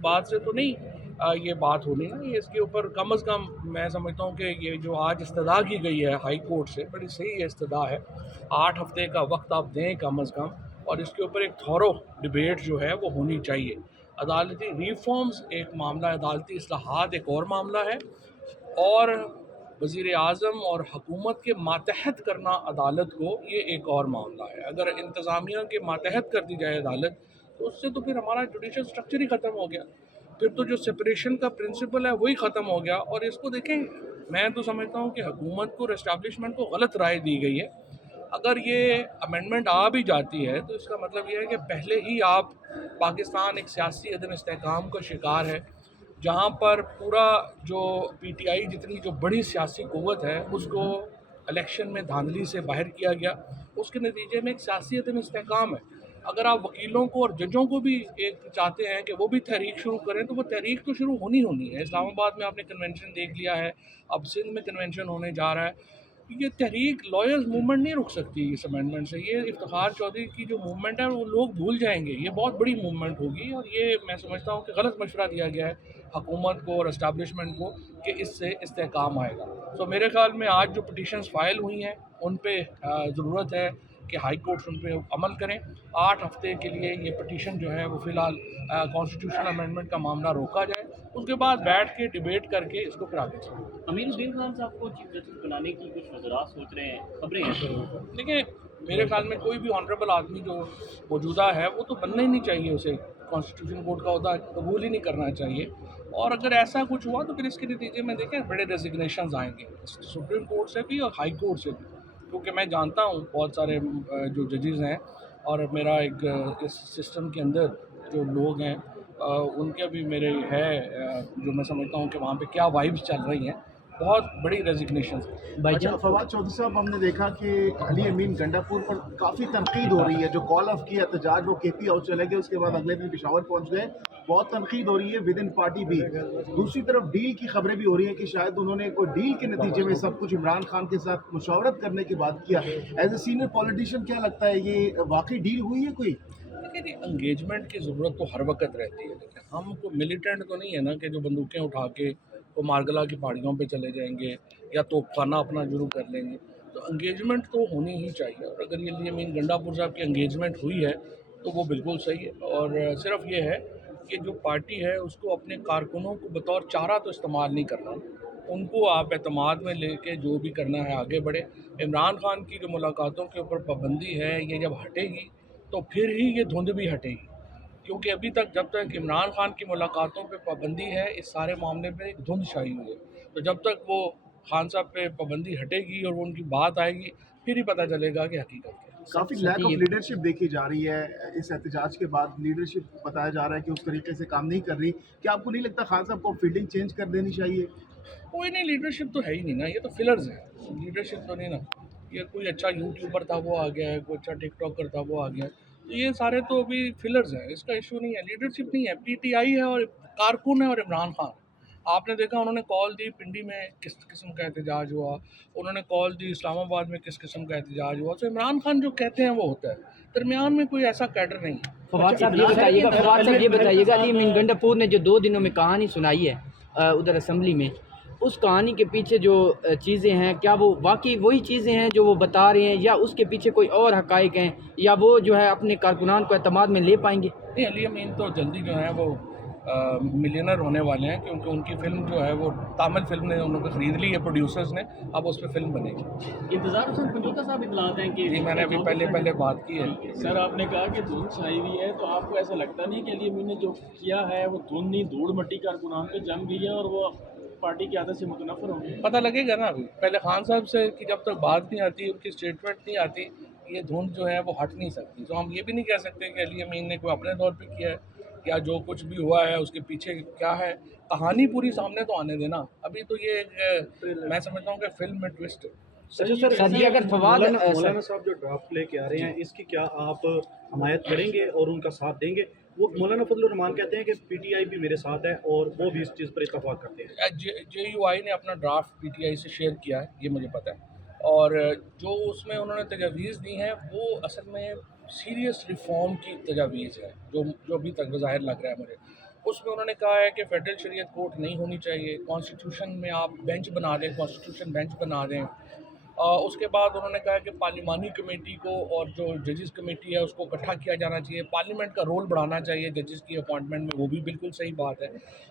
बात से तो नहीं ये बात होनी ना, ये इसके ऊपर कम अज़ कम मैं समझता हूँ कि ये जो आज इस्तदा की गई है हाई कोर्ट से, बड़ी सही इस्तदा है। 8 हफ्ते का वक्त आप दें कम अज़ कम, और इसके ऊपर एक थॉरो डिबेट जो है वो होनी चाहिए। अदालती रिफॉर्म्स एक मामला है, अदालती इस्लाहात एक और मामला है, और वज़ीर आज़म और हुकूमत के मातहत करना अदालत को, ये एक और मामला है। अगर इंतज़ामिया के मातहत कर दी जाए अदालत, तो उससे तो फिर हमारा जुडिशल स्ट्रक्चर ही ख़त्म हो गया। फिर तो जो सेपरेशन का प्रिंसिपल है वही ख़त्म हो गया। और इसको देखें, मैं तो समझता हूँ कि हुकूमत को और एस्टैब्लिशमेंट को गलत राय दी गई है। अगर ये अमेंडमेंट आ भी जाती है तो इसका मतलब ये है कि पहले ही आप, पाकिस्तान एक सियासी अदम इस्तेहकाम का शिकार है, जहाँ पर पूरा जो पीटीआई जितनी जो बड़ी सियासी क़ुव्वत है उसको इलेक्शन में धांधली से बाहर किया गया। उसके नतीजे में एक सियासी अदम इस्तेहकाम है। अगर आप वकीलों को और जजों को भी एक चाहते हैं कि वो भी तहरीक शुरू करें, तो वो तहरीक तो शुरू होनी है। इस्लामाबाद में आपने कन्वेंशन देख लिया है, अब सिंध में कन्वेंशन होने जा रहा है। ये तहरीक लॉयर्स मूवमेंट नहीं रुक सकती इस अमेंडमेंट से। ये इफ्तिखार चौधरी की जो मूवमेंट है वो लोग भूल जाएंगे, ये बहुत बड़ी मूवमेंट होगी। और ये मैं समझता हूँ कि गलत मशवरा दिया गया है हुकूमत को और इस्टेब्लिशमेंट को कि इससे इस्तेहकाम आएगा। तो मेरे ख्याल में आज जो पटिशन्स फाइल हुई हैं उन पे ज़रूरत है कि हाई कोर्ट उन पे अमल करें। 8 हफ्ते के लिए ये पटिशन जो है वो फ़िलहाल कॉन्स्टिट्यूशन अमेंडमेंट का मामला रोका जाए, उसके बाद बैठ के डिबेट करके इसको फिर आगे चलें। अमीरुद्दीन खान साहब को चीफ जस्टिस बनाने की कुछ वज़रात सोच रहे हैं, खबरें हैं। देखिए, मेरे ख्याल में कोई भी ऑनरेबल आदमी जो मौजूदा है वो तो बनना ही नहीं चाहिए, उसे कॉन्स्टिट्यूशन कोर्ट का अहदा कबूल ही नहीं करना चाहिए। और अगर ऐसा कुछ हुआ तो फिर इसके नतीजे में देखें बड़े रेजिग्नेशन आएंगे सुप्रीम कोर्ट से भी और हाई कोर्ट से भी। क्योंकि मैं जानता हूँ बहुत सारे जो जजेज़ हैं, और मेरा एक इस सिस्टम के अंदर जो लोग हैं उनके भी मेरे है जो मैं समझता हूँ कि वहाँ पे क्या वाइब्स चल रही हैं, बहुत बड़ी रेजिग्नेशन है। अच्छा, फवाद चौधरी साहब, हमने देखा कि अली अमीन गंडापुर पर काफ़ी तनकीद हो रही है। जो कॉल ऑफ किया एहतजाज वो केपी हाउस चले गए, उसके बाद अगले दिन पेशावर पहुंच गए। बहुत तनकीद हो रही है विद इन पार्टी भी। दूसरी तरफ डील की खबरें भी हो रही हैं कि शायद उन्होंने कोई डील के नतीजे में सब कुछ इमरान खान के साथ मुशावरत करने के बाद किया। एज ए सीनियर पॉलिटिशियन क्या लगता है, ये वाकई डील हुई है कोई? देखिए, एंगेजमेंट की ज़रूरत तो हर वक्त रहती है, लेकिन हम को मिलिटेंट तो नहीं है ना कि जो बंदूकें उठा के वो मारगला की पहाड़ियों पे चले जाएंगे या तोपखाना अपना शुरू कर लेंगे। तो एंगेजमेंट तो होनी ही चाहिए, और अगर ये अमीन गंडापुर साहब की एंगेजमेंट हुई है तो वो बिल्कुल सही है। और सिर्फ ये है कि जो पार्टी है उसको अपने कारकुनों को बतौर चारा तो इस्तेमाल नहीं करना, उनको आप एतमाद में लेके जो भी करना है आगे बढ़े। इमरान खान की जो मुलाकातों के ऊपर पाबंदी है, ये जब हटेगी तो फिर ही ये धुंध भी हटेगी। क्योंकि अभी तक जब तक इमरान खान की मुलाकातों पे पाबंदी है, इस सारे मामले में एक धुंध छाई हुई है। तो जब तक वो खान साहब पे पाबंदी हटेगी और वो उनकी बात आएगी, फिर ही पता चलेगा कि हकीकत क्या है। काफ़ी लैक ऑफ लीडरशिप देखी जा रही है इस एहतजाज के बाद। लीडरशिप बताया जा रहा है कि उस तरीके से काम नहीं कर रही। क्या आपको नहीं लगता खान साहब को फील्डिंग चेंज कर देनी चाहिए? कोई नहीं, लीडरशिप तो है ही नहीं ना, ये तो फिलर्स है, लीडरशिप तो नहीं ना। ये कोई अच्छा यूट्यूबर था वो आ गया है, कोई अच्छा टिकटॉकर था वो आ गया है, तो ये सारे तो अभी फिलर्स हैं। इसका इशू नहीं है, लीडरशिप नहीं है। पीटीआई है और कारकुन है और इमरान खान। आपने देखा उन्होंने कॉल दी पिंडी में किस किस्म का एहतजाज हुआ, उन्होंने कॉल दी इस्लामाबाद में किस किस्म का एहतजाज हुआ। तो इमरान खान जो कहते हैं वो होता है, दरमियान में कोई ऐसा कैडर नहीं है। फवाद साहब ये बताइएगा अली अमीन गंडापुर ने जो 2 दिनों में कहानी सुनाई है उधर असम्बली में, उस कहानी के पीछे जो चीज़ें हैं, क्या वो वाकई वही चीज़ें हैं जो वो बता रहे हैं, या उसके पीछे कोई और हकाइक हैं, या वो जो है अपने कारकुनान को एतमाद में ले पाएंगे? नहीं, अली अमीन तो जल्दी जो है वो मिलियनर होने वाले हैं, क्योंकि उनकी फ़िल्म जो है वो तामिल फ़िल्म ने उन्होंने ख़रीद ली है प्रोड्यूसर्स ने, अब उस पर फ़िल्म बनेगी। इंतज़ार हुसैन पंजोता साहब इतलात हैं कि जी, मैंने अभी पहले बात की है। सर, आपने कहा कि धुंध छाई हुई है, तो आपको ऐसा लगता नहीं कि अली अमीन ने जो किया है वो धुंध नहीं, धूड़ मट्टी कारकुनान पे जम गई है और वो पार्टी की आदत से मुतनफ़र होंगे? पता लगेगा ना। अभी पहले खान साहब से कि जब तक बात नहीं आती, उनकी स्टेटमेंट नहीं आती, ये धुंध जो है वो हट नहीं सकती। तो हम ये भी नहीं कह सकते कि अली अमीन ने कोई अपने तौर पे किया है, या जो कुछ भी हुआ है उसके पीछे क्या है। कहानी पूरी सामने तो आने देना। अभी तो ये मैं समझता हूँ कि फिल्म में ट्विस्ट है। सर ये अगर फवाद मौलाना साहब जो ड्राफ्ट लेके आ रहे हैं, इसकी क्या आप हमायत करेंगे और उनका साथ देंगे? वो मौलाना फजलुर रहमान कहते हैं कि पीटीआई भी मेरे साथ है और वो भी इस चीज़ पर इत्तफाक करते हैं। JUI ने अपना ड्राफ्ट PTI से शेयर किया है, ये मुझे पता है। और जो उसमें उन्होंने तजावीज़ दी हैं वो असल में सीरियस रिफॉर्म की तजावीज़ है, जो अभी तक ज़ाहिर लग रहा है मुझे। اس میں انہوں نے کہا ہے کہ فیڈرل شریعت کورٹ نہیں ہونی چاہیے، کانسٹیٹیوشن میں آپ بینچ بنا دیں، کانسٹیٹیوشن بینچ بنا دیں۔ اس کے بعد انہوں نے کہا کہ پارلیمانی کمیٹی کو اور جو ججز کمیٹی ہے اس کو اکٹھا کیا جانا چاہیے، پارلیمنٹ کا رول بڑھانا چاہیے ججز کی اپوائنٹمنٹ میں، وہ بھی بالکل صحیح بات ہے۔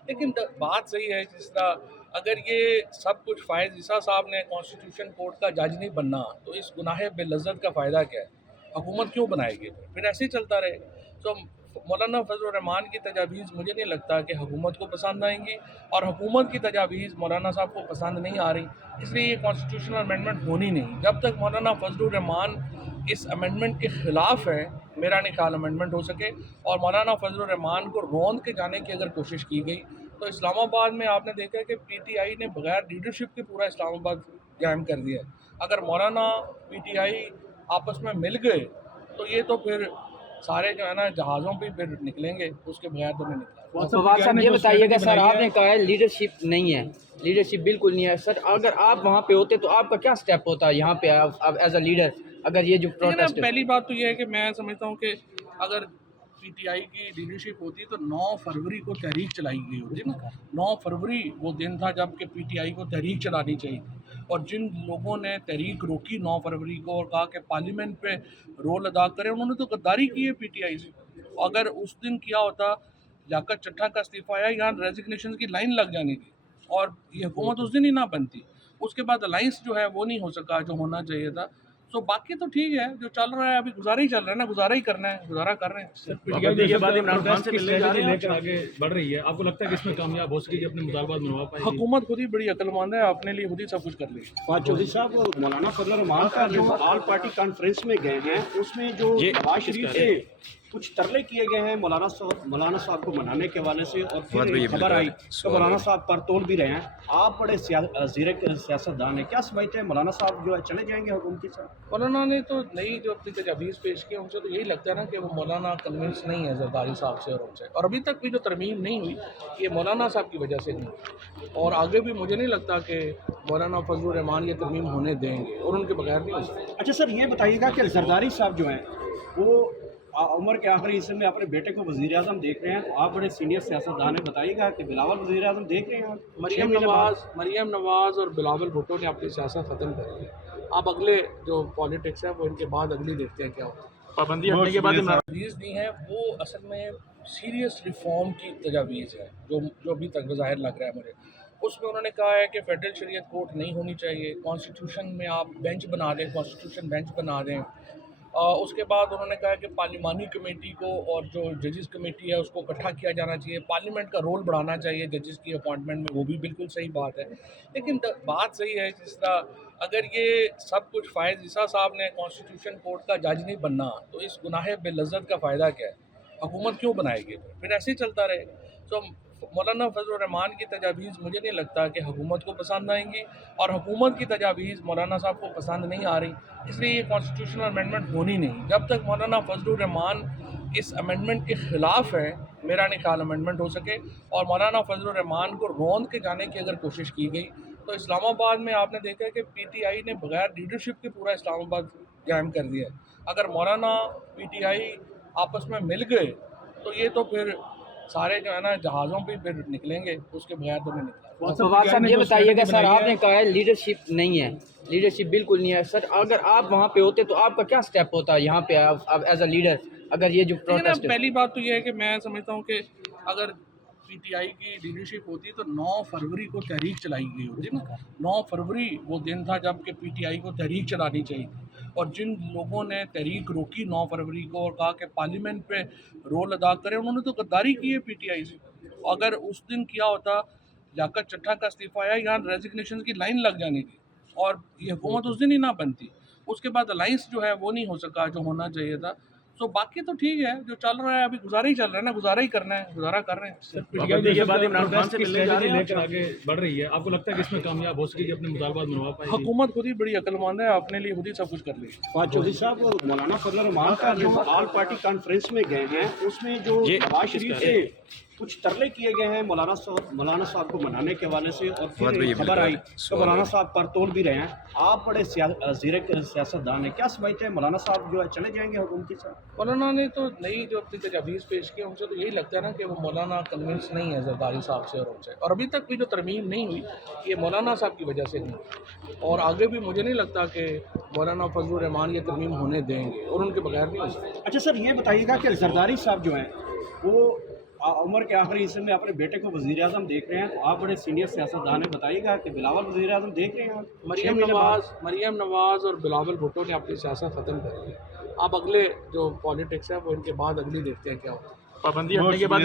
لیکن بات صحیح ہے، جس طرح اگر یہ سب کچھ فائز عیسیٰ صاحب نے کانسٹیٹیوشن کورٹ کا جج نہیں بننا تو اس گناہ بے لذت کا فائدہ کیا ہے؟ حکومت کیوں بنائے گی؟ پھر ایسے ہی چلتا رہے۔ تو مولانا فضل الرحمان کی تجاویز مجھے نہیں لگتا کہ حکومت کو پسند آئیں گی، اور حکومت کی تجاویز مولانا صاحب کو پسند نہیں آ رہی، اس لیے یہ کانسٹیٹیوشنل امینڈمنٹ ہونی نہیں۔ جب تک مولانا فضل الرحمان اس امینڈمنٹ کے خلاف ہے، میرا نہیں خیال امینڈمنٹ ہو سکے۔ اور مولانا فضل الرحمان کو روند کے جانے کی اگر کوشش کی گئی تو اسلام آباد میں آپ نے دیکھا کہ پی ٹی آئی نے بغیر لیڈرشپ کے پورا اسلام آباد قائم کر دیا ہے۔ اگر مولانا پی ٹی آئی آپس میں مل گئے تو یہ تو پھر سارے جو ہے نا جہازوں پہ پھر نکلیں گے، اس کے بغیر تو نہیں نکلا۔ فواد صاحب یہ بتائیے گا سر، آپ نے کہا ہے لیڈرشپ نہیں ہے، لیڈرشپ بالکل نہیں ہے سر، اگر آپ وہاں پہ ہوتے تو آپ کا کیا سٹیپ ہوتا یہاں پہ ایز اے لیڈر؟ اگر یہ جو پروٹیسٹ، پہلی بات تو یہ ہے کہ میں سمجھتا ہوں کہ اگر پی ٹی آئی کی لیڈرشپ ہوتی تو 9 فروری کو تحریک چلائی گئی ہوتی نا۔ 9 فروری وہ دن تھا جب کہ پی ٹی آئی کو تحریک چلانی چاہیے تھی، اور جن لوگوں نے تحریک روکی 9 فروری کو اور کہا کہ پارلیمنٹ پہ رول ادا کرے، انہوں نے تو غداری کی ہے پی ٹی آئی سے۔ اگر اس دن کیا ہوتا، لیاقت چٹھا کا استعفیٰ آیا، یہاں ریزگنیشن کی لائن لگ جانی تھی اور یہ حکومت اس دن ہی نہ بنتی۔ اس کے بعد الائنس جو ہے وہ نہیں ہو سکا جو ہونا چاہیے تھا۔ سو باقی تو ٹھیک ہے، جو چل رہا ہے ابھی گزارا ہی چل رہا ہے نا، گزارا ہی کرنا ہے، گزارا کر رہے ہیں۔ یہ بات عمران خان سے ملنے جا رہے ہیں، لے کر آگے بڑھ رہی ہے، آپ کو لگتا ہے کہ اس میں کامیاب ہو سکے گی، اپنے مطالبات منوا پائے گی؟ حکومت خود ہی بڑی عقل مند ہے، اپنے لیے خود ہی سب کچھ کر لی۔ فواد چودھری صاحب، مولانا فضل الرحمان کا جو آل پارٹی کانفرنس میں گئے ہیں اس میں جو نواز شریف سے کچھ ترلے کیے گئے ہیں مولانا صاحب کو منانے کے حوالے سے، اور پھر خبر آئی کہ مولانا صاحب پر تول بھی رہے ہیں۔ آپ بڑے زیرک سیاستدان ہیں، کیا سمجھتے ہیں مولانا صاحب جو ہے چلے جائیں گے حکومتی صاحب؟ مولانا نے تو نئی جو اپنی تجاویز پیش کی، ان سے تو یہی لگتا ہے نا کہ وہ مولانا کنونس نہیں ہے زرداری صاحب سے اور ان سے، اور ابھی تک بھی جو ترمیم نہیں ہوئی یہ مولانا صاحب کی وجہ سے نہیں ہوئی، اور آگے بھی مجھے نہیں لگتا کہ مولانا فضل الرحمان یہ ترمیم ہونے دیں گے، اور ان کے بغیر نہیں ہو سکتا۔ اچھا سر، یہ بتائیے گا کہ زرداری صاحب جو ہیں وہ عمر کے آخری حصے میں اپنے بیٹے کو وزیر اعظم دیکھ رہے ہیں، تو آپ بڑے سینئر سیاستدان ہیں، بتائیے گا کہ بلاول وزیر اعظم دیکھ رہے ہیں؟ مریم نواز اور بلاول بھٹو نے اپنی سیاست ختم کر لی، اب اگلے جو پالیٹکس ہے وہ ان کے بعد اگلی دیکھتے ہیں کیا ہوتا ہے۔ پابندی ہٹنے کے بعد تجاویز دی ہیں وہ اصل میں سیریس ریفارم کی تجاویز ہے، جو ابھی تک بظاہر لگ رہا ہے مجھے۔ اس میں انہوں نے کہا ہے کہ فیڈرل شریعت کورٹ نہیں ہونی چاہیے، کانسٹیٹیوشن میں آپ بینچ بنا دیں، کانسٹیٹیوشن بینچ بنا دیں۔ اس کے بعد انہوں نے کہا کہ پارلیمانی کمیٹی کو اور جو ججز کمیٹی ہے اس کو اکٹھا کیا جانا چاہیے، پارلیمنٹ کا رول بڑھانا چاہیے ججز کی اپوائنٹمنٹ میں، وہ بھی بالکل صحیح بات ہے۔ لیکن بات صحیح ہے، جس طرح اگر یہ سب کچھ فائز عیسیٰ صاحب نے کانسٹیٹیوشن کورٹ کا جج نہیں بننا تو اس گناہ بے لذت کا فائدہ کیا ہے؟ حکومت کیوں بنائے گی؟ پھر ایسے ہی چلتا رہے۔ تو مولانا فضل الرحمان کی تجاویز مجھے نہیں لگتا کہ حکومت کو پسند آئیں گی، اور حکومت کی تجاویز مولانا صاحب کو پسند نہیں آ رہی، اس لیے یہ کانسٹیٹیوشنل امینڈمنٹ ہونی نہیں۔ جب تک مولانا فضل الرحمان اس امینڈمنٹ کے خلاف ہے، میرا نہیں خیال امینڈمنٹ ہو سکے۔ اور مولانا فضل الرحمان کو روند کے جانے کی اگر کوشش کی گئی تو اسلام آباد میں آپ نے دیکھا کہ پی ٹی آئی نے بغیر لیڈرشپ کے پورا اسلام آباد قائم کر دیا ہے۔ اگر مولانا پی ٹی آئی آپس میں مل گئے تو یہ تو پھر سارے جو ہے نا جہازوں پہ پھر نکلیں گے، اس کے بغیر تو نہیں نکلا۔ فواد صاحب یہ بتائیے گا سر، آپ نے کہا ہے لیڈرشپ نہیں ہے، لیڈرشپ بالکل نہیں ہے سر، اگر آپ وہاں پہ ہوتے تو آپ کا کیا سٹیپ ہوتا یہاں پہ ایز اے لیڈر؟ اگر یہ جو پروٹیسٹ، پہلی بات تو یہ ہے کہ میں سمجھتا ہوں کہ اگر پی ٹی آئی کی لیڈرشپ ہوتی تو 9 فروری کو تحریک چلائی گئی ہوتی نا۔ 9 فروری وہ دن تھا جب کہ پی ٹی آئی کو تحریک چلانی چاہیے تھی، اور جن لوگوں نے تحریک روکی 9 فروری کو اور کہا کہ پارلیمنٹ پہ رول ادا کرے، انہوں نے تو غداری کی ہے پی ٹی آئی سے۔ اگر اس دن کیا ہوتا، لیاقت چٹھا کا استعفیٰ آیا، یہاں ریزگنیشن کی لائن لگ جانی تھی اور یہ حکومت اس دن ہی نہ بنتی۔ اس کے بعد الائنس جو ہے وہ نہیں ہو سکا جو ہونا چاہیے تھا۔ سو باقی تو ٹھیک ہے، جو چل رہا ہے ابھی گزارا ہی چل رہا ہے نا، گزارا ہی کرنا ہے، گزارا کر رہے ہیں۔ یہ بات عمران خان سے ملنے جا رہے ہیں، لے کر آگے بڑھ رہی ہے، آپ کو لگتا ہے کہ اس میں کامیاب ہو سکے گی، اپنے مطالبات منوا پائے گی؟ حکومت خود ہی بڑی عقل مند ہے، اپنے لیے خود ہی سب کچھ کر لی۔ فواد چودھری صاحب، مولانا فضل الرحمان کا جو آل پارٹی کانفرنس میں گئے ہیں اس میں جو نواز شریف سے कुछ तरले किए गए हैं मौलाना साहब को मनाने के हवाले से, और फिर खबर आई तो मौलाना साहब पर तोल भी रहे हैं। आप बड़े सियासतदान हैं, क्या समझते हैं मौलाना साहब जो है चले जाएंगे हुकूमत के साथ? मौलाना ने तो नई जो अपनी तजावीज़ पेश की उनसे तो यही लगता है ना कि वो मौलाना कन्विंस नहीं है जरदारी साहब से और उनसे, और अभी तक भी जो तरमीम नहीं हुई ये मौलाना साहब की वजह से नहीं हुई, और आगे भी मुझे नहीं लगता कि मौलाना फजलुर रहमान ये तरमीम होने देंगे, और उनके बगैर नहीं हो सकती। अच्छा सर, ये बताइएगा कि जरदारी साहब जो हैं वो उम्र के आखिरी हिस्से में अपने बेटे को वज़ीर आज़म देख रहे हैं, तो आप बड़े सीनियर सियासतदान हैं, बताइएगा कि बिलावल वज़ीर आज़म देख रहे हैं? मरियम नवाज़ और बिलावल भुट्टो ने अपनी सियासत ख़त्म कर दी। अब अगले जो पॉलिटिक्स है वो इनके बाद अगली देखते हैं क्या होता है। पाबंदी हटने के बाद